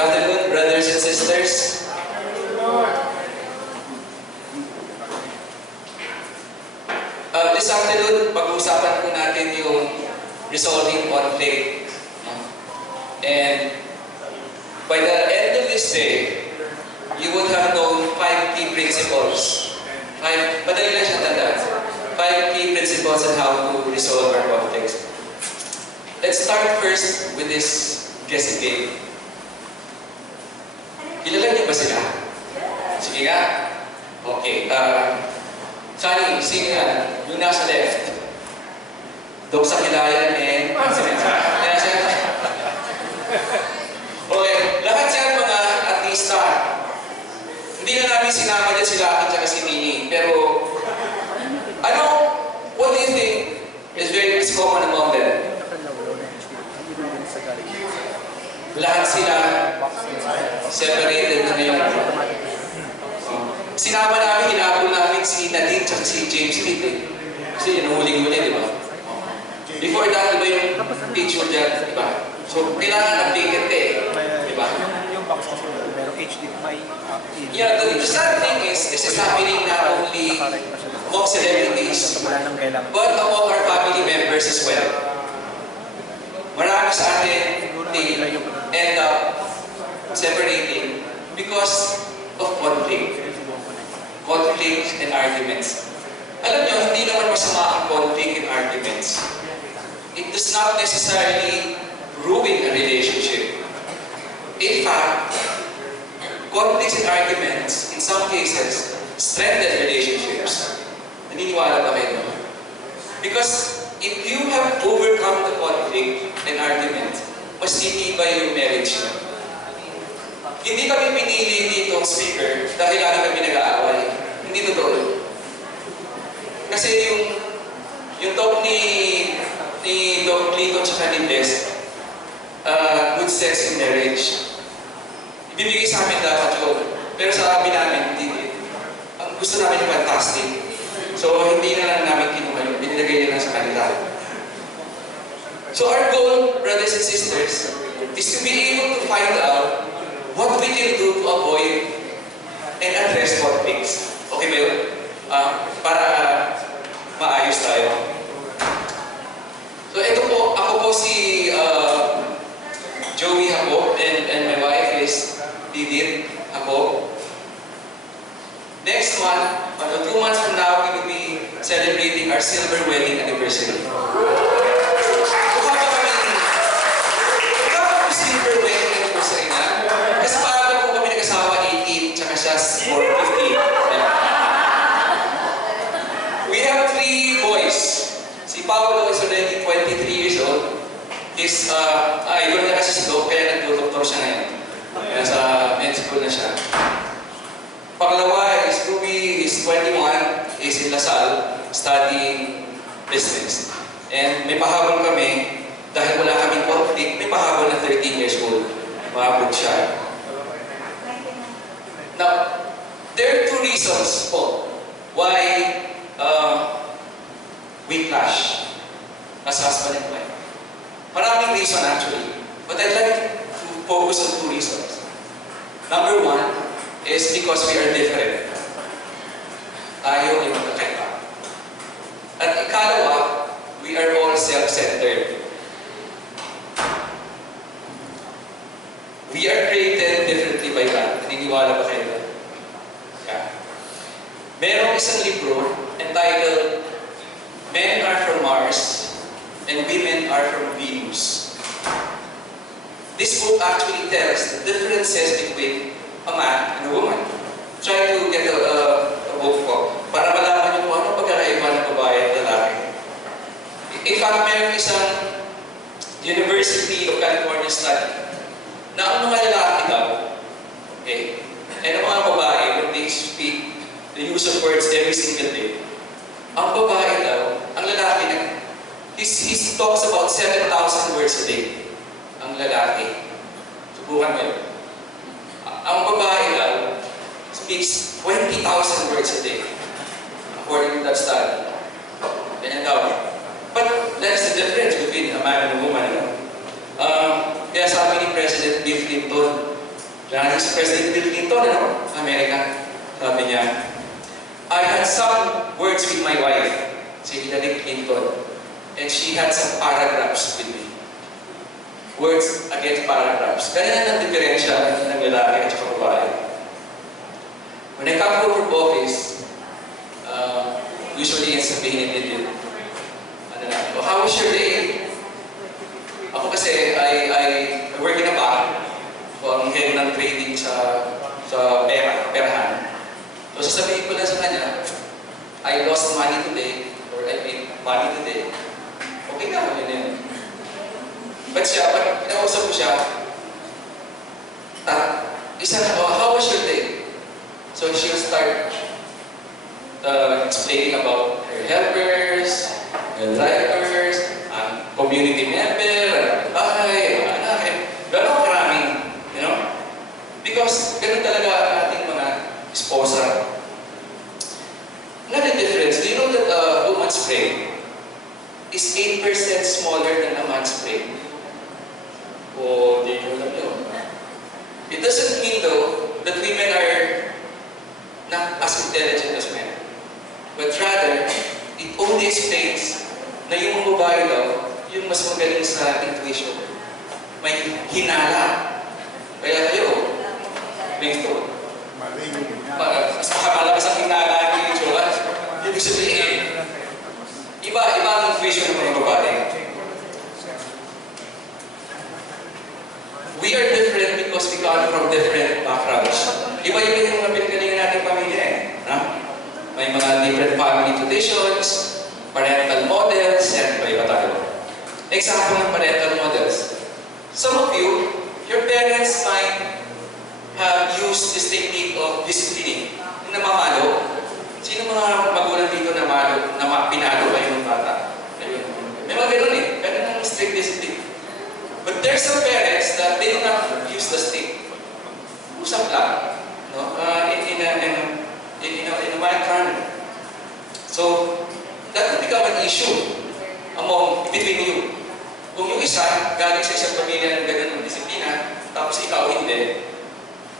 afternoon, brothers and sisters. This afternoon, pag-uusapan po natin yung resolving conflict. And by the end of this day, you would have known 5 key principles. Madali lang siya tandaan. 5 key principles on how to resolve our conflicts. Let's start first with this guessing game. Kilala niyo ba sila? Sige nga. Okay. Sunny, sino yan? Yung nasa left. Dog sa Kilayan and... Okay. Lahat siya mga artista. Hindi na namin sinama dyan sila akin tsaka si Nini. Pero, what do you think is common among them? Lahat sila separated na ngayon. Sinama namin, hinapon namin si Didith Jacob si James Lee. Kasi yun, huling-huli, di ba? Before that, di ba yung picture dyan, di ba? So, kailangan updated eh. Di ba? Yung box kasi merong HDMI. Yeah, the sad thing is, this is happening not only among celebrities, but among our family members as well. Marami sa atin, they end up separating because of conflict and arguments. Alam nyo, hindi naman masama ang conflict and arguments. It does not necessarily ruin a relationship. In fact, conflicts and arguments, in some cases, strengthen relationships. Naniniwala ba kayo? Because if you have overcome the conflict and argument, mas titibay yung marriage niyo. Hindi kami pinili dito ang speaker dahil lagi kami nag-aaway. Hindi totoo. Kasi yung talk ni Doc Lito tsaka ni Bless, good sex in marriage. Ibibigay sa amin dapat yun. Pero sa amin namin, hindi. Ang gusto namin yung fantastic. So hindi na lang namin kinuha yun. Binilagay na lang sa kanila. So our goal, brothers and sisters, is to be able to find out what we can do to avoid and address conflicts. Okay ba yun? Para maayos tayo. So ito po, ako po si Joey Jacob and my wife is Didith Jacob. Next month, 2 months from now, we will be celebrating our silver wedding anniversary. We have 3 boys. Si Paolo is already 23 years old. Idol niya kasi si Doc, kaya nagdo-doktor siya ngayon. Nasa med school na siya. Pangalawa is Ruby, is 21, is in Lasal, studying business. And may pahabol kami, dahil wala kaming conflict, may pahabol na 13 years old. Mahabol siya. Now, there are 2 reasons po why we clash as husband and wife. Maraming reason actually, but I'd like to focus on 2 reasons. Number 1 is because we are different. Tayo ay magkakaiba. At ikalawa, we are all self-centered. We are created differently by God. Naniniwala ba kayo? Merong isang libro entitled Men Are From Mars and Women Are From Venus. This book actually tells the differences between a man and a woman. Try to get a book ko para malaman niyo kung ano pagkakaiba ng babae at lalaki. In fact, meron isang University of California study na ang mga lalaki daw, okay, and ang mga babae, when they speak the use of words every single day, ang babae daw, ang lalaki, he talks about 7,000 words a day. Ang lalaki. Subukan mo yun. Ang babae daw speaks 20,000 words a day, according to that study. Ganyan daw. But that's the difference between a man and a woman. Kaya sabi ni President Bill Clinton, Lalo si President Bill Clinton, ano? Sa Amerika. Sabi niya, I had some words with my wife, si Hillary Clinton, and she had some paragraphs with me. Words against paragraphs. Ganyan ang diferensya ng lalaki at babae. When I come over to office, usually yung sabihin din, ano na, oh, how was your day? Ako kasi, I work in a bank. So, ang head ng trading sa perahan. So, sasabihin ko lang sa kanya, I lost money today, or I made money today. Okay na, yun yun. But siya, pag pinausap ko siya, how was your day? So, she'll start explaining about her helpers, her drivers, community member, bahay, anak, gano'ng karaming, you know? Because ganun talaga ating mga esposa. Another difference, do you know that a woman's brain is 8% smaller than a man's brain? Oh, di ko alam yun. It doesn't mean though that women are not as intelligent as men. But rather, it only explains na yung mga babae daw, yung mas magaling sa intuition. May hinala. Kaya kayo, may ito. Mas makamalakas ang hinala ni Joas. Ibig sabihin, iba ang intuition ng mga babae. We are different because we come from different backgrounds. Iba-iba yung mga pinagalingan nating pamilya eh. May mga different family traditions, parental models, and iba tayo. Example ng parental models. Some of you, your parents might have used this technique of disciplining. Yung namamalo. Sino mga magulang dito na pinalo kayo ng bata? May mga ganun eh. Ganun ang strict discipline. But there's some parents that they do not use the stick. Usap lang. No? In a mild manner. So, that will become an issue between you. Kung yung isa, galing sa isang pamilya ng ganun ng disiplina, tapos ikaw hindi,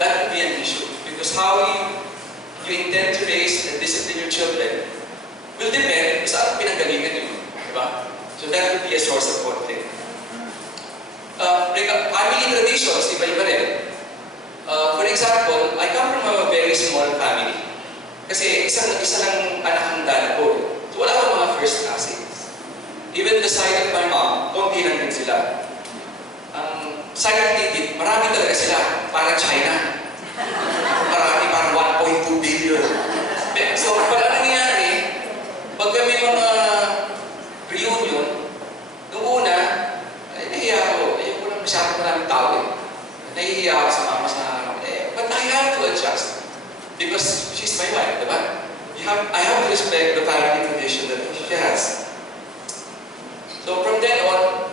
that will be an issue. Because how you intend to raise and discipline your children will depend kung saan pinanggalingan nyo. Diba? So that will be a source of conflict. Family traditions, iba-iba rin. For example, I come from a very small family. Kasi isa lang anak ng dad ko. So wala akong mga first cousins. Even the side of my mom, konti lang din sila. Ang side of Didith, marami talaga sila. Parang China. Marami, parang 1.2 billion. So pag ano nangyari, pag may mga reunion, nung una, nahihiya ako. Ayun ko lang masyadong maraming tao eh. Nahihiya ako sa mama sa but I have to adjust. Because she's my wife, diba? I have to respect the family tradition that she has. So from then on,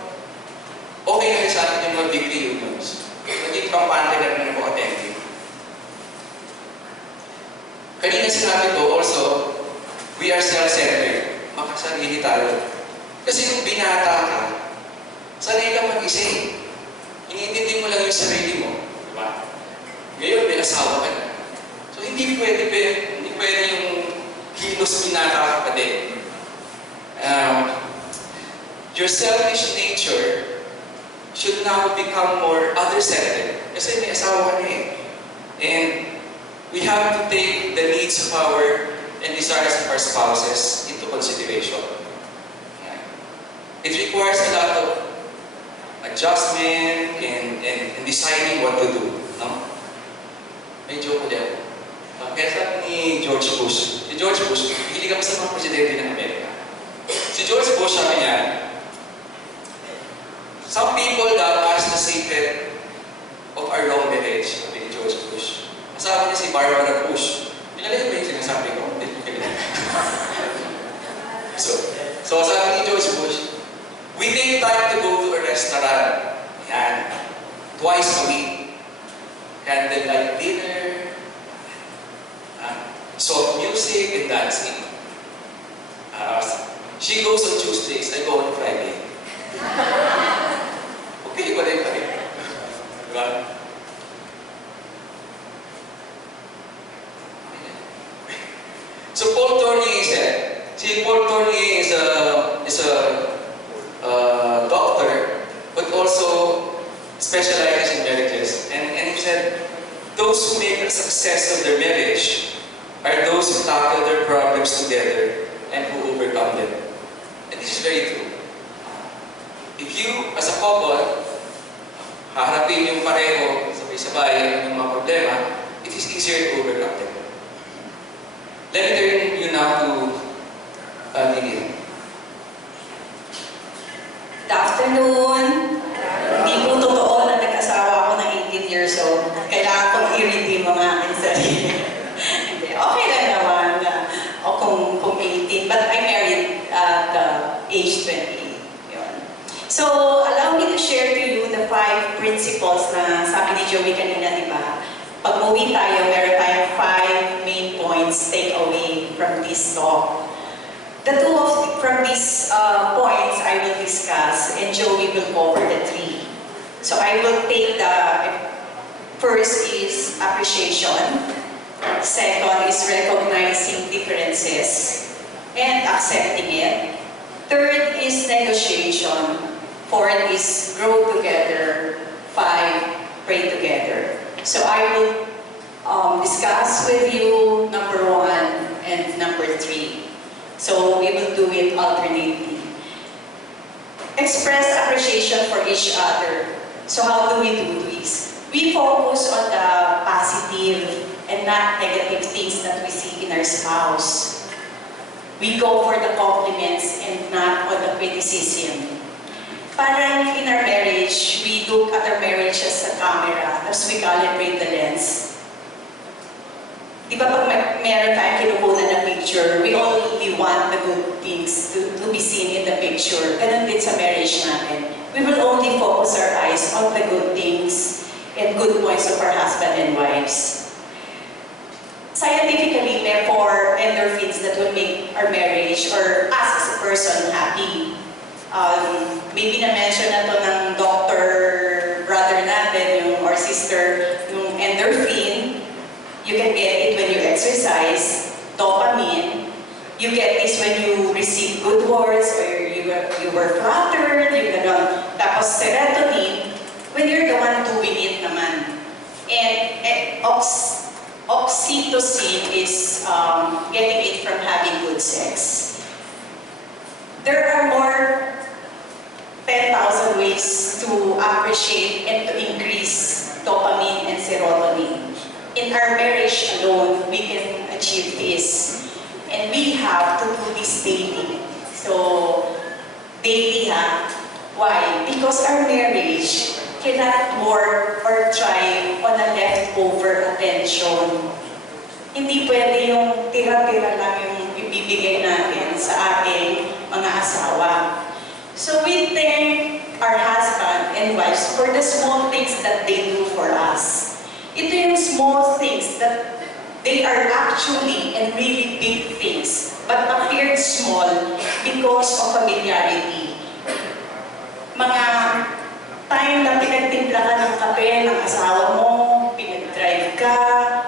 okay na rin sa atin yung mga big reunions. Naging kampante na rin ako attentive. Kanina sinabi ko also, we are self-centered. Makasarili tayo. Kasi nung binata ka, sanay ka mag-isa eh. Iniintindi mo lang yung sarili mo. Diba? Ngayon, may asawa ka na. So, hindi pwede yung hilos binata ka pa din. Your selfish nature should now become more other-centered. Kasi may asawa ka na eh. And we have to take the needs of our and desires of our spouses into consideration. It requires a lot of adjustment and deciding what to do. No? Medyo ko din. Kaya sabi ni George Bush, hindi ka pa sa mga presidente ng Amerika. Si George Bush sabi niya, some people daw ask the secret of our long marriage, sabi ni George Bush. Kasama niya si Barbara Bush. Pinalagay ba yung sinasabi ko? So sabi ni George Bush, we take time to go to a restaurant. Yan. Twice a week. Candlelight dinner. Soft music and dancing. She goes on Tuesdays, I go on Friday. Okay, iba rin pa rin. Diba? Tournier said, si Paul Tournier is a doctor, but also specializes in marriages. And he said, those who make a success of their marriage are those who tackle their problems together and who overcome them. And this is very true. If you, as a couple, haharapin yung pareho, sabay-sabay yung mga problema, it is easier to overcome them. Let me turn you now to Didith. Good afternoon. Hindi po totoo na nag-asawa ako ng 18 years old. Kailangan kong i-redeem ang aking sarili. Hindi, okay lang naman. O kung 18. But I married at age 28. Yun. So, allow me to share to you the 5 principles na sabi ni Joey kanina, di ba? Pag uwi tayo, meron tayong 5 main points take away from this talk. The two from these points I will discuss, and Joey will cover the 3. So I will take the first is appreciation, second is recognizing differences and accepting it, third is negotiation, fourth is grow together, 5 pray together. So I will discuss with you number 1 and number 3. So we will do it alternately. Express appreciation for each other. So how do we do this? We focus on the positive and not negative things that we see in our spouse. We go for the compliments and not on the criticism. Parang in our marriage, we look at our marriage as a camera, as we calibrate the lens. Di ba pag meron tayong kinukunan na picture, we only want the good things to be seen in the picture. Ganun din sa marriage natin. We will only focus our eyes on the good things and good points of our husband and wives. Scientifically, may 4 endorphins that will make our marriage or us as a person happy. Maybe na-mention na to ng doctor brother natin, or sister, yung endorphin. You can get it when you exercise, dopamine. You get this when you receive good words or you were flattered, yung gano'n. Tapos serotonin, when you're the one doing it naman. And oxytocin is getting it from having good sex. There are more 10,000 ways to appreciate and to increase dopamine and serotonin. In our marriage alone, we can achieve this. And we have to do this daily. So, daily ha? Why? Because our marriage cannot work or thrive on a leftover attention. Hindi pwede yung tira-tira lang yung ibibigay natin sa ating mga asawa. So we thank our husband and wives for the small things that they do for us. Ito yung small things that they are actually and really big things, but appeared small because of familiarity. Mga time na pinagtimpla ka ng kape ng asawa mo, pinag-drive ka,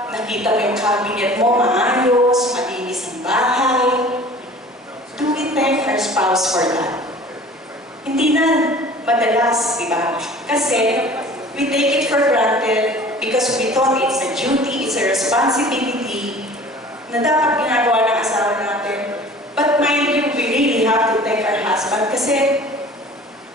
nakita mo yung cabinet mo, maayos, malinis ang bahay. Do we thank our spouse for that? Hindi na madalas, di ba? Kasi we take it for granted because we thought it's a duty, it's a responsibility na dapat ginagawa ng asawa natin. But mind you, we really have to thank our husband kasi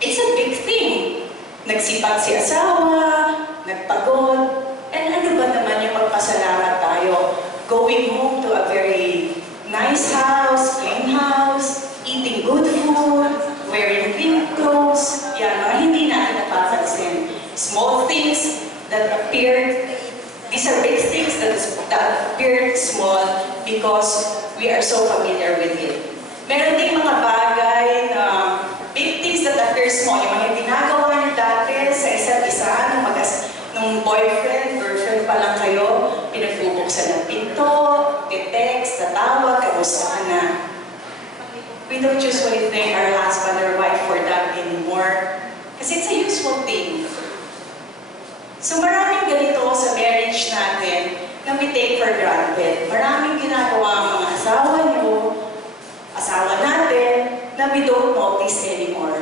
it's a big thing. Nagsipag si asawa, nagpagod, and ano ba naman yung magpasalamat tayo? Going home to a very nice house, clean house, eating good food, wearing clean clothes, yan, mga hindi natin napapansin. Small things that appeared, these are big things that appeared small because we are so familiar with it. Meron ding mga bagay na big things that appear small, yung mga ginagawa niyo dati sa isa't isa, nung boyfriend, girlfriend pa lang kayo, pinagbubuksan ng pinto, text, tatawag, kamusta ka na. We don't usually thank our husband or wife for that anymore. Kasi it's a useful thing. So maraming ganito sa marriage natin na we take for granted. Maraming ginagawa ang mga asawa nyo we don't notice anymore.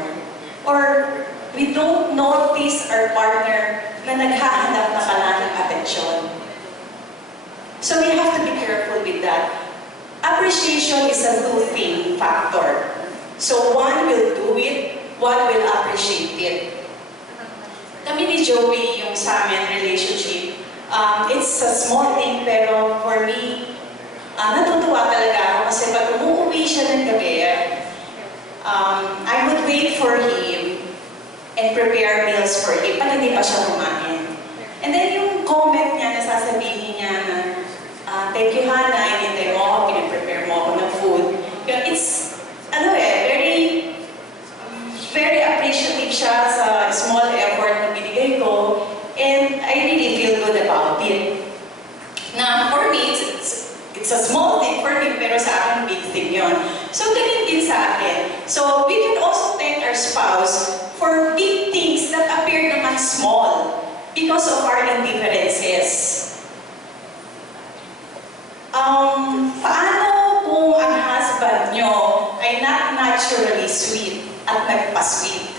Or we don't notice our partner na naghahanap na kalaking atensyon. So we have to be careful with that. Appreciation is a two-thing factor. So one will do it, one will appreciate it. Kami ni Joey, yung sa amin relationship, it's a small thing, pero for me, natutuwa talaga ako kasi pag umuwi siya ng gabi, I would wait for him and prepare meals for him pag hindi pa siya kumain. And then yung comment niya na sasabihin niya na, thank you Hana, inintay mo ako, pinaprepare mo ako ng food. It's, very, very appreciative siya sa small effort na binigay ko, and I really feel good about it. Na for me, it's a small thing for me, pero sa akin, big thing yun. So, ganyan din sa akin. So, we can also thank our spouse for big things that appear naman small because of our indifferences. Paano kung ang husband nyo ay not naturally sweet at nagpa-sweet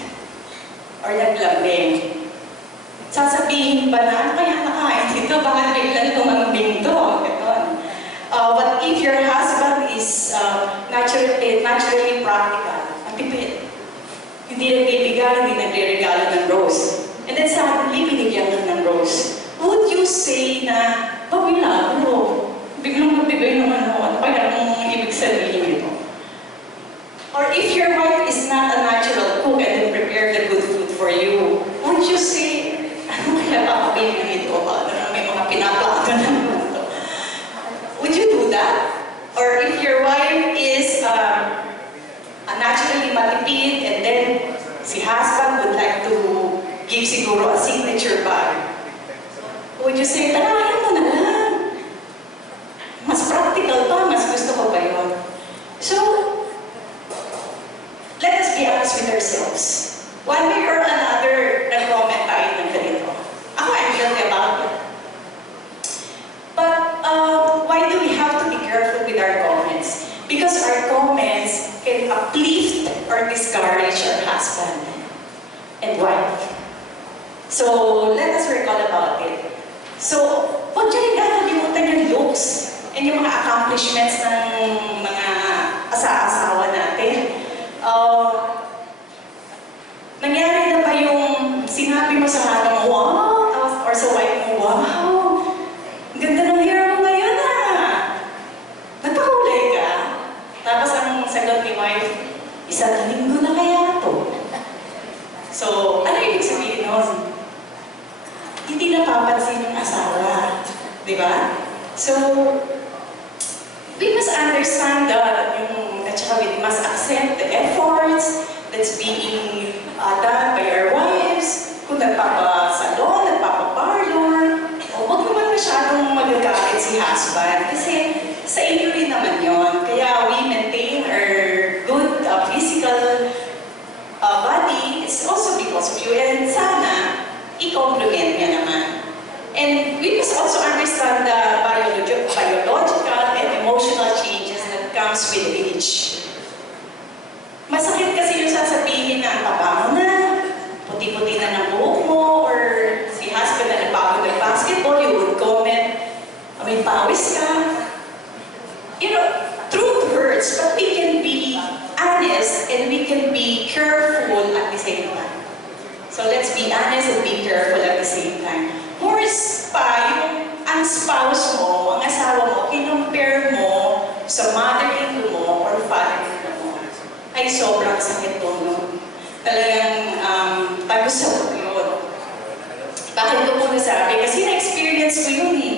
or naglambing? Sasabihin ba na, ano kaya nakain dito? Bakit biglang tumambing to? But if your husband is naturally practical, matipid, hindi nagbibigay, hindi nagre-regalo ng rose, and then suddenly binigyan ka ng rose, would you say na, milagro, biglang magbibigay naman ako, ano kaya ang ibig sabihin nito? Or if your wife is not a natural cook and then prepare the good food for you, would you say, ano kaya kakabili ng ito? May mga pinaplato na ito. Would you do that? Or if your wife is naturally matipid and then si husband would like to give siguro a signature bag, would you say, panahin mo na lang? Mas practical pa, mas gusto ko ba yun? So, let us be honest with ourselves. One way or another, nag-comment tayo ng ganito. Ako, I'm guilty about it. But why do we have to be careful with our comments? Because our comments can uplift or discourage our husband and wife. So, let us recall about it. So, huwag niyo rin nakalimutan yung looks and yung mga accomplishments ng mga asawa natin. Nangyari na ba yung sinabi mo sa husband mo, wow, or sa wife mo, wow, ang ganda ng hair mo ngayon nagpakulay ka. Tapos ang sagot ni wife, isang linggo na kaya to. So, ano ibig sabihin nun? Hindi napapansin yung asawa. Di ba? So, we must understand that at saka we must accept the efforts that's being done by our wives. Kung nagpapasalon, nagpapaparlor, huwag naman masyadong magagalit si husband kasi sa inyo rin naman yon. Kaya we maintain our good physical body. It's also because of you. And sana, i-compliment niya naman. And we must also understand the biological and emotional changes that comes with age. Masakit kasi yung sasabihin na taba mo na, puti-puti na ng buhok mo, or si husband na nagbago ng basketball, you would comment, may pawis ka. Truth hurts, but we can be honest and we can be careful at the same time. So let's be honest and be careful at the same time. Worse pa, yung ang spouse mo, ang asawa mo, kinumpare mo sa mother-in-law mo or father-in-law mo, ay sobrang sakit po, no? Talagang pag-usap ko yun. Bakit ko po nasabi? Kasi na-experience ko yun eh.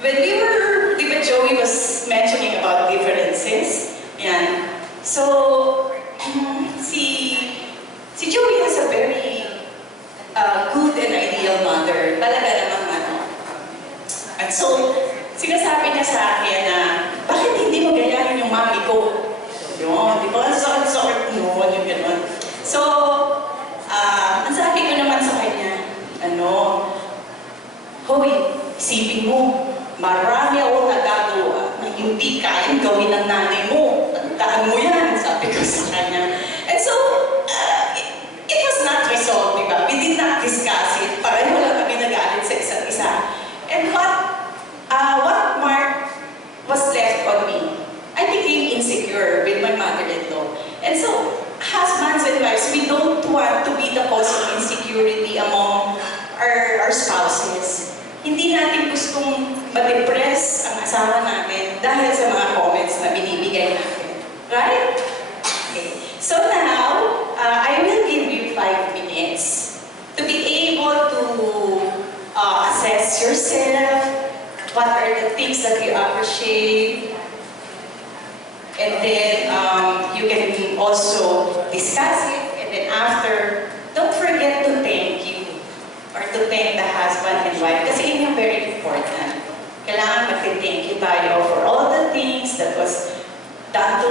When Joey was mentioning about differences, yan. So, si Joey has a very good and ideal mother. Talaga namang At so, sinasabi niya sa akin na, bakit hindi mo gayahin yung mami ko? Yun, di ba? Sakit noon, yung gano'n. So, ang sabi ko naman sa kanya, Hoy, isipin mo, marami ako nagagawa na hindi kayang gawin ng nanay mo. Tandaan mo yan. sabi ko sa kanya. And so, it was not resolved, di ba? We did not discuss it. Pareho lang kami nagalit sa isa't isa. And what mark was left on me, I became insecure with my mother-in-law. And so, husbands and wives, we don't want to be the cause of insecurity among our spouses. Hindi natin gustong ma-depress ang asawa natin dahil sa mga comments na binibigay natin. Right? Okay. So now, I will give you 5 minutes to be able to assess yourself, what are the things that you appreciate, and then you can also discuss it, and then after, don't forget to thank you or to thank the husband and wife kasi yun yung very important. Kailangan mag-thank you tayo for all the things that was done to